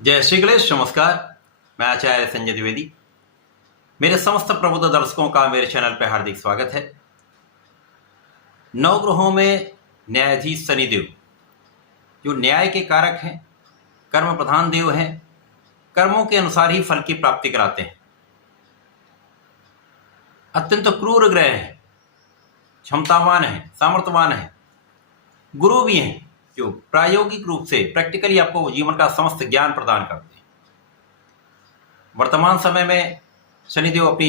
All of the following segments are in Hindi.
जय श्री गणेश। नमस्कार। मैं आचार्य संजय द्विवेदी। मेरे समस्त प्रबुद्ध दर्शकों का मेरे चैनल पर हार्दिक स्वागत है। नवग्रहों में न्यायाधीश शनिदेव जो न्याय के कारक हैं, कर्म प्रधान देव हैं, कर्मों के अनुसार ही फल की प्राप्ति कराते हैं। अत्यंत क्रूर ग्रह हैं, क्षमतावान हैं, सामर्थ्यवान हैं, गुरु भी हैं जो प्रायोगिक रूप से प्रैक्टिकली आपको जीवन का समस्त ज्ञान प्रदान करते हैं। वर्तमान समय में शनिदेव अपनी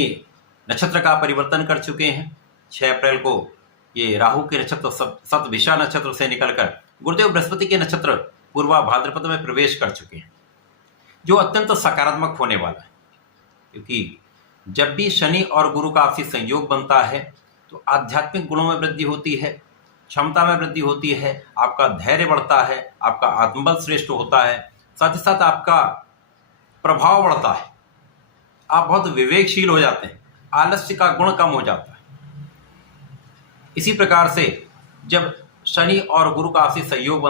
नक्षत्र का परिवर्तन कर चुके हैं। 6 अप्रैल को ये राहु के नक्षत्र सतभिषा नक्षत्र से निकलकर गुरुदेव बृहस्पति के नक्षत्र पूर्वा भाद्रपद में प्रवेश कर चुके हैं, जो अत्यंत सकारात्मक होने वाला है। क्योंकि जब भी शनि और गुरु का आपसी संयोग बनता है तो आध्यात्मिक गुणों में वृद्धि होती है, क्षमता में वृद्धि होती है, आपका धैर्य बढ़ता है, आपका आत्मबल श्रेष्ठ होता है, साथ ही साथ आपका प्रभाव बढ़ता है, आप बहुत विवेकशील हो जाते हैं, आलस्य का गुण कम हो जाता है। इसी प्रकार से जब शनि और गुरु का आपसी संयोग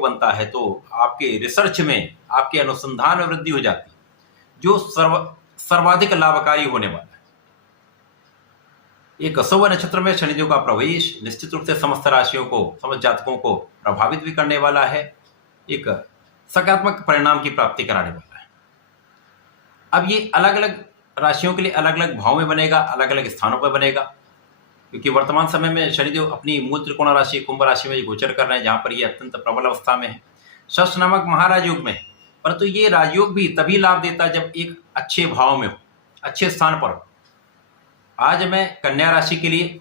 बनता है तो आपके रिसर्च में, आपके अनुसंधान में वृद्धि हो जाती है, जो सर्वाधिक लाभकारी होने वाला है। एक शुभ नक्षत्र में शनिदेव का प्रवेश निश्चित रूप से समस्त राशियों को, समस्त जातकों को प्रभावित भी करने वाला है, एक सकारात्मक परिणाम की प्राप्ति कराने वाला है। अब ये अलग अलग राशियों के लिए अलग अलग भाव में बनेगा, अलग अलग स्थानों पर बनेगा, क्योंकि वर्तमान समय में शनिदेव अपनी मूल त्रिकोण राशि कुंभ राशि में गोचर कर रहे हैं, जहां पर ये अत्यंत प्रबल अवस्था में है, षष्ठ नामक महाराजयोग में। परंतु ये राजयोग भी तभी लाभ देता है जब एक अच्छे भाव में हो, अच्छे स्थान पर हो। आज मैं कन्या राशि के लिए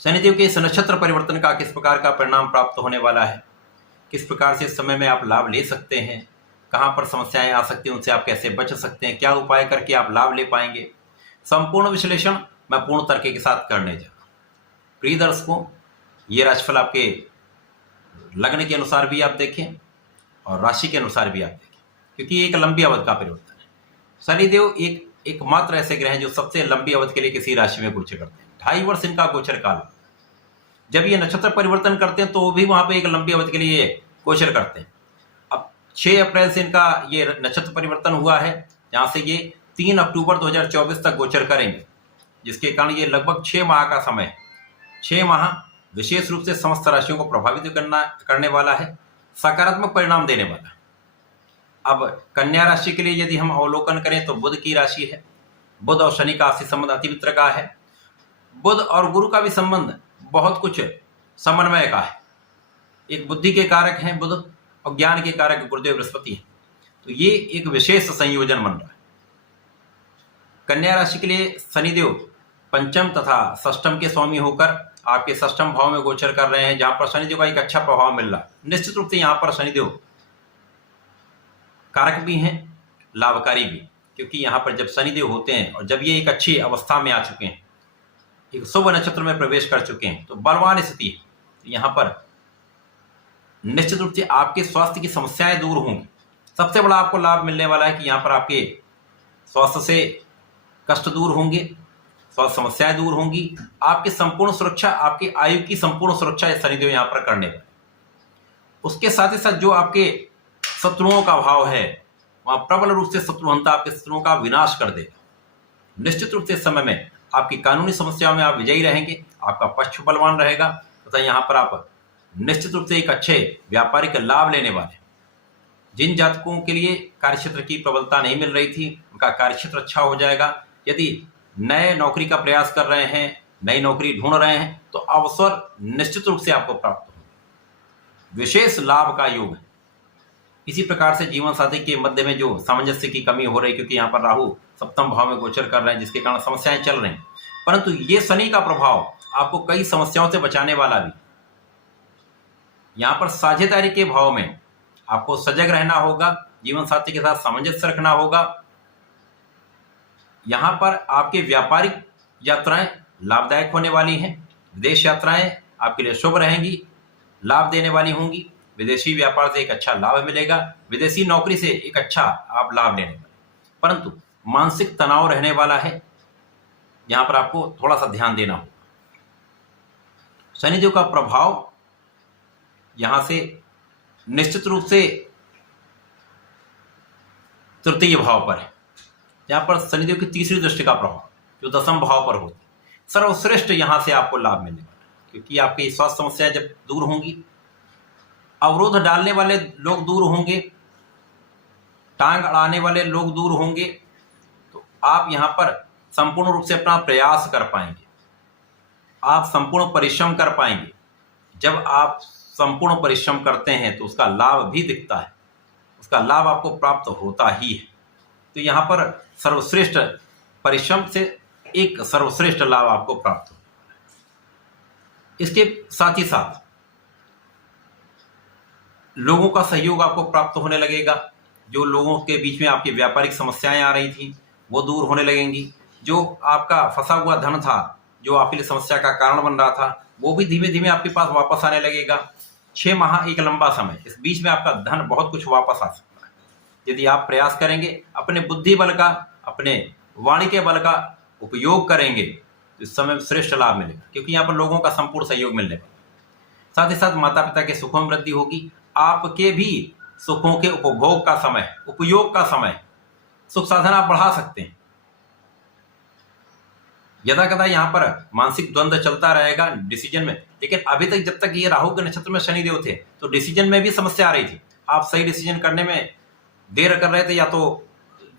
शनिदेव के इस नक्षत्र परिवर्तन का किस प्रकार का परिणाम प्राप्त होने वाला है, किस प्रकार से इस समय में आप लाभ ले सकते हैं, कहां पर समस्याएं आ सकती हैं, उनसे आप कैसे बच सकते हैं, क्या उपाय करके आप लाभ ले पाएंगे, संपूर्ण विश्लेषण मैं पूर्ण तर्क के साथ करने जा रहा हूं। प्रिय दर्शकों, ये राशिफल आपके लग्न के अनुसार भी आप देखें और राशि के अनुसार भी आप देखें, क्योंकि ये एक लंबी अवधि का परिवर्तन है। शनिदेव एकमात्र ऐसे ग्रह हैं जो सबसे लंबी अवधि के लिए किसी राशि में गोचर करते हैं। 2.5 वर्ष इनका गोचर काल। जब ये नक्षत्र परिवर्तन करते हैं तो वो भी वहां पे एक लंबी अवधि के लिए गोचर करते हैं। अब 6 अप्रैल से इनका ये नक्षत्र परिवर्तन हुआ है, जहां से ये 3 अक्टूबर 2024 तक गोचर करेंगे, जिसके कारण ये लगभग 6 माह का समय है। 6 माह विशेष रूप से समस्त राशियों को प्रभावित करने वाला है, सकारात्मक परिणाम देने वाला है। अब कन्या राशि के लिए यदि हम अवलोकन करें तो बुध की राशि है। बुध और शनि का आपसी संबंध अति मित्र का है। बुध और गुरु का भी संबंध बहुत कुछ समन्वय का है। एक बुद्धि के कारक हैं बुध और ज्ञान के कारक गुरुदेव बृहस्पति हैं, तो ये एक विशेष संयोजन बन रहा है। कन्या राशि के लिए शनिदेव पंचम तथा षष्ठम के स्वामी होकर आपके षष्ठम भाव में गोचर कर रहे हैं, जहां पर शनिदेव का एक अच्छा प्रभाव मिल रहा है। निश्चित रूप से यहाँ पर शनिदेव कारक भी हैं, लाभकारी भी, क्योंकि यहाँ पर जब शनिदेव होते हैं और जब ये एक अच्छी अवस्था में आ चुके हैं, एक शुभ नक्षत्र में प्रवेश कर चुके हैं, तो बलवान स्थिति है। तो यहाँ पर निश्चित रूप से आपके स्वास्थ्य की समस्याएं दूर होंगी। सबसे बड़ा आपको लाभ मिलने वाला है कि यहाँ पर आपके स्वास्थ्य से कष्ट दूर होंगे, स्वास्थ्य समस्याएं दूर होंगी, आपकी संपूर्ण सुरक्षा, आपकी आयु की संपूर्ण सुरक्षा शनिदेव यहाँ पर करने वाले। उसके साथ ही साथ जो आपके शत्रुओं का भाव है, वहां प्रबल रूप से शत्रुहंता आपके शत्रुओं का विनाश कर देगा। निश्चित रूप से इस समय में आपकी कानूनी समस्याओं में आप विजयी रहेंगे, आपका पक्ष बलवान रहेगा तथा यहाँ पर आप निश्चित रूप से एक अच्छे व्यापारिक लाभ लेने वाले। जिन जातकों के लिए कार्यक्षेत्र की प्रबलता नहीं मिल रही थी, उनका कार्यक्षेत्र अच्छा हो जाएगा। यदि नए नौकरी का प्रयास कर रहे हैं, नई नौकरी ढूंढ रहे हैं, तो अवसर निश्चित रूप से आपको प्राप्त होंगे। विशेष लाभ का योग है। इसी प्रकार से जीवन साथी के मध्य में जो सामंजस्य की कमी हो रही, क्योंकि यहाँ पर राहु सप्तम भाव में गोचर कर रहे हैं, जिसके कारण समस्याएं चल रही हैं, परंतु ये शनि का प्रभाव आपको कई समस्याओं से बचाने वाला भी। यहाँ पर साझेदारी के भाव में आपको सजग रहना होगा, जीवन साथी के साथ सामंजस्य रखना होगा। यहाँ पर आपके व्यापारिक यात्राएं लाभदायक होने वाली हैं, विदेश यात्राएं आपके लिए शुभ रहेंगी, लाभ देने वाली होंगी। विदेशी व्यापार से एक अच्छा लाभ मिलेगा, विदेशी नौकरी से एक अच्छा आप लाभ लेने वाले। परंतु मानसिक तनाव रहने वाला है, यहां पर आपको थोड़ा सा ध्यान देना होगा। शनिदेव का प्रभाव यहां से निश्चित रूप से तृतीय भाव पर है। यहाँ पर शनिदेव की तीसरी दृष्टि का प्रभाव जो दसम भाव पर होती है, सर्वश्रेष्ठ यहाँ से आपको लाभ मिलने वाला है, क्योंकि आपकी स्वास्थ्य समस्याएं जब दूर होंगी, अवरोध डालने वाले लोग दूर होंगे, टांग अड़ाने वाले लोग दूर होंगे, तो आप यहाँ पर संपूर्ण रूप से अपना प्रयास कर पाएंगे, आप संपूर्ण परिश्रम कर पाएंगे। जब आप संपूर्ण परिश्रम करते हैं तो उसका लाभ भी दिखता है, उसका लाभ आपको प्राप्त होता ही है। तो यहाँ पर सर्वश्रेष्ठ परिश्रम से एक सर्वश्रेष्ठ लाभ आपको प्राप्त हो। इसके साथ ही साथ लोगों का सहयोग आपको प्राप्त होने लगेगा। जो लोगों के बीच में आपकी व्यापारिक समस्याएं आ रही थी वो दूर होने लगेंगी। जो आपका फंसा हुआ धन था, जो आपके लिए समस्या का कारण बन रहा था, वो भी धीमे धीमे आपके पास वापस आने लगेगा। 6 माह एक लंबा समय, इस बीच में आपका धन बहुत कुछ वापस आ सकता है यदि आप प्रयास करेंगे, अपने बुद्धि बल का, अपने वाणी के बल का उपयोग करेंगे तो इस समय श्रेष्ठ लाभ मिलेगा, क्योंकि यहाँ पर लोगों का संपूर्ण सहयोग मिलने वाला। साथ ही साथ माता पिता के सुखों में वृद्धि होगी, आपके भी सुखों के उपभोग का समय, उपयोग का समय, सुख साधन आप बढ़ा सकते हैं। यदा कदा यहाँ पर मानसिक द्वंद्व चलता रहेगा डिसीजन में, लेकिन अभी तक जब तक ये राहु के नक्षत्र में शनिदेव थे तो डिसीजन में भी समस्या आ रही थी। आप सही डिसीजन करने में देर कर रहे थे या तो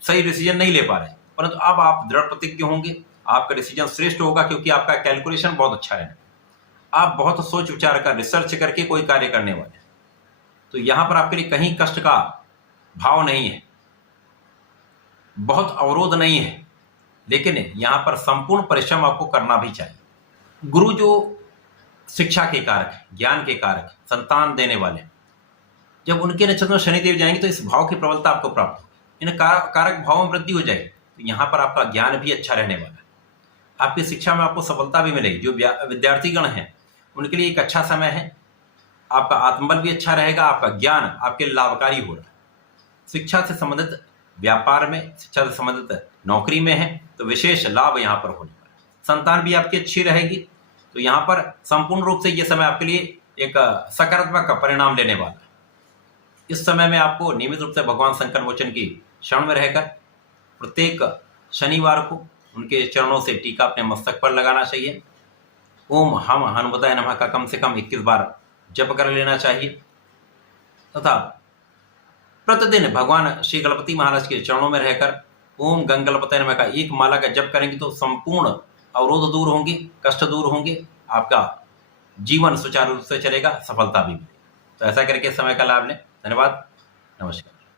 सही डिसीजन नहीं ले पा रहे, परंतु अब आप दृढ़ प्रतिज्ञ होंगे, आपका डिसीजन श्रेष्ठ होगा, क्योंकि आपका कैलकुलेशन बहुत अच्छा है। आप बहुत सोच विचार कर, रिसर्च करके कोई कार्य करने वाले हैं, तो यहां पर आपके लिए कहीं कष्ट का भाव नहीं है, बहुत अवरोध नहीं है, लेकिन यहां पर संपूर्ण परिश्रम आपको करना भी चाहिए। गुरु जो शिक्षा के कारक है, ज्ञान के कारक है, संतान देने वाले, जब उनके नक्षत्र में शनिदेव जाएंगे तो इस भाव की प्रबलता आपको प्राप्त होगी, इन कारक भावों में वृद्धि हो जाएगी। तो यहाँ पर आपका ज्ञान भी अच्छा रहने वाला है, आपकी शिक्षा में आपको सफलता भी मिलेगी। जो विद्यार्थीगण हैं उनके लिए एक अच्छा समय है, आपका आत्मबल भी अच्छा रहेगा, आपका ज्ञान आपके लिए लाभकारी हो रहा है। शिक्षा से संबंधित व्यापार में, शिक्षा से संबंधित नौकरी में है तो विशेष लाभ यहाँ पर होने वाला है। संतान भी आपकी अच्छी रहेगी, तो यहाँ पर संपूर्ण रूप से ये समय आपके लिए एक सकारात्मक परिणाम लेने वाला है। इस समय में आपको नियमित रूप से भगवान शंकर मोचन की शरण में रहकर प्रत्येक शनिवार को उनके चरणों से टीका अपने मस्तक पर लगाना चाहिए। ओम हम हनुमताय नमः का कम से कम 21 बार जप कर लेना चाहिए, तथा प्रतिदिन भगवान श्री गणपति महाराज के चरणों में रहकर ओम गंगलपतये नमः का एक माला का जप करेंगे तो संपूर्ण अवरोध दूर होंगे, कष्ट दूर होंगे, आपका जीवन सुचारू रूप से चलेगा, सफलता भी मिलेगी। तो ऐसा करके समय का लाभ लें। धन्यवाद, नमस्कार।